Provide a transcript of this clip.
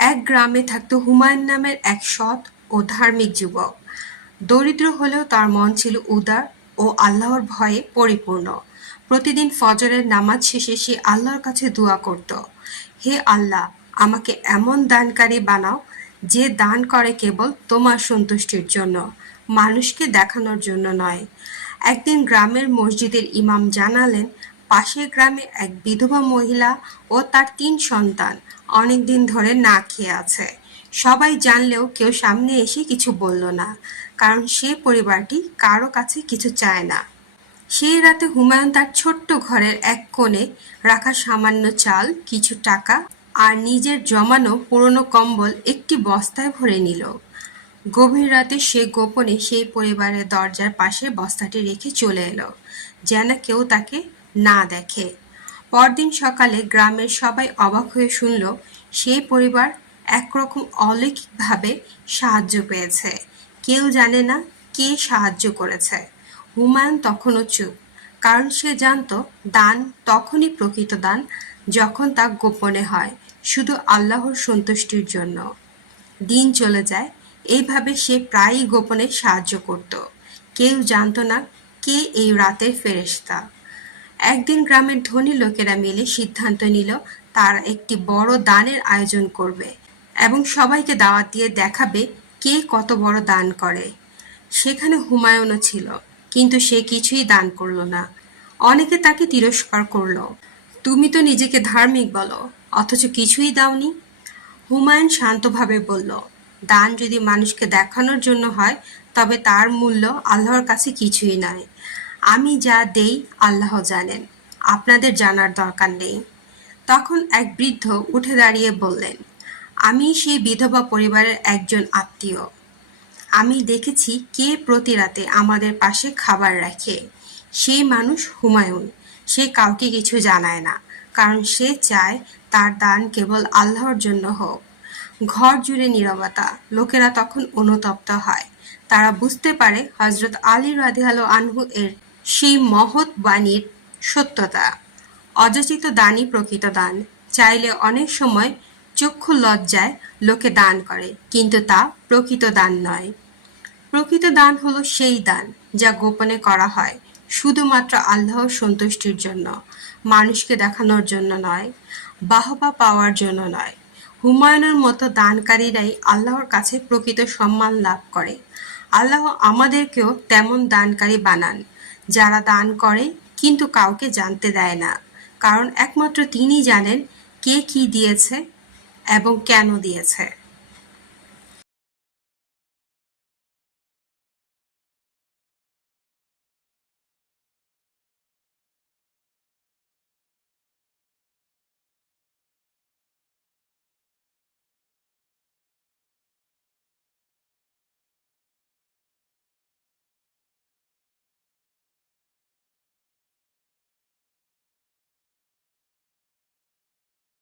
এক গ্রামে থাকত হুমায়ুন নামের এক সৎ ও ধার্মিক যুবক। দরিদ্র হলেও তার মন ছিল উদার ও আল্লাহর ভয়ে পরিপূর্ণ। প্রতিদিন ফজরের নামাজ শেষে সে আল্লাহর কাছে দোয়া করত, হে আল্লাহ, আমাকে এমন দানকারী বানাও যে দান করে কেবল তোমার সন্তুষ্টির জন্য, মানুষকে দেখানোর জন্য নয়। একদিন গ্রামের মসজিদের ইমাম জানালেন পাশের গ্রামে এক বিধবা মহিলা ও তার তিন সন্তান অনেকদিন ধরে না খেয়ে আছে। সবাই জানলেও কেউ সামনে এসে কিছু বলল না, কারণ সে পরিবারটি কারও কাছে কিছু চায় না। সেই রাতে হুমায়ুন তার ছোট্ট ঘরের এক কোণে রাখা সামান্য চাল, কিছু টাকা আর নিজের জমানো পুরনো কম্বল একটি বস্তায় ভরে নিল। গভীর রাতে সে গোপনে সেই পরিবারের দরজার পাশে বস্তাটি রেখে চলে এলো, যেন কেউ তাকে না দেখে। পরদিন সকালে গ্রামের সবাই অবাক হয়ে শুনল সেই পরিবার একরকম অলৌকিকভাবে সাহায্য পেয়েছে। কেউ জানে না কে সাহায্য করেছে। হুমায়ুন তখনও চুপ, কারণ সে জানতো দান তখনই প্রকৃত দান যখন তা গোপনে হয়, শুধু আল্লাহর সন্তুষ্টির জন্য। দিন চলে যায়, এইভাবে সে প্রায়ই গোপনে সাহায্য করত। কেউ জানতো না কে এই রাতের ফেরেশতা। একদিন গ্রামের ধনী লোকেরা মিলে সিদ্ধান্ত নিল, তারা একটি বড় দানের আয়োজন করবে এবং সবাইকে দাওয়াত দিয়ে দেখাবে কে কত বড় দান করে। সেখানে হুমায়ুনও ছিল, কিন্তু সে কিছুই দান করল না। অনেকে তাকে তিরস্কার করল, তুমি তো নিজেকে ধার্মিক বলো, অথচ কিছুই দাওনি? হুমায়ুন শান্তভাবে বলল, দান যদি মানুষকে দেখানোর জন্য হয়, তবে তার মূল্য আল্লাহর কাছে কিছুই নয় আমি যা দেই আল্লাহ জানেন, আপনাদের জানার দরকার নেই। তখন এক বৃদ্ধ উঠে দাঁড়িয়ে বললেন, আমি সেই বিধবা পরিবারের একজন আত্মীয়। আমি দেখেছি কে প্রতি রাতে আমাদের পাশে খাবার রাখে। সেই মানুষ হুমায়ুন, সে কাউকে কিছু জানায় না, কারণ সে চায় তার দান কেবল আল্লাহর জন্য হোক। ঘর জুড়ে নীরবতা, লোকেরা তখন অনুতপ্ত হয়। তারা বুঝতে পারে হজরত আলী রাদিহাল আনহু এর সেই মহৎ বাণীর সত্যতা। অযাচিত দানই প্রকৃত দান। চাইলে অনেক সময় চক্ষু লজ্জায় লোকে দান করে, কিন্তু তা প্রকৃত দান নয়। প্রকৃত দান হলো সেই দান যা গোপনে করা হয়, শুধুমাত্র আল্লাহর সন্তুষ্টির জন্য, মানুষকে দেখানোর জন্য নয়, বাহবা পাওয়ার জন্য নয়। হুমায়ুনের মতো দানকারীরাই আল্লাহর কাছে প্রকৃত সম্মান লাভ করে। আল্লাহ আমাদেরকেও তেমন দানকারী বানান। যারা দান করে, কিন্তু কাউকে জানতে দেয় না। কারণ একমাত্র তিনি জানেন কে কি দিয়েছে এবং কেন দিয়েছে।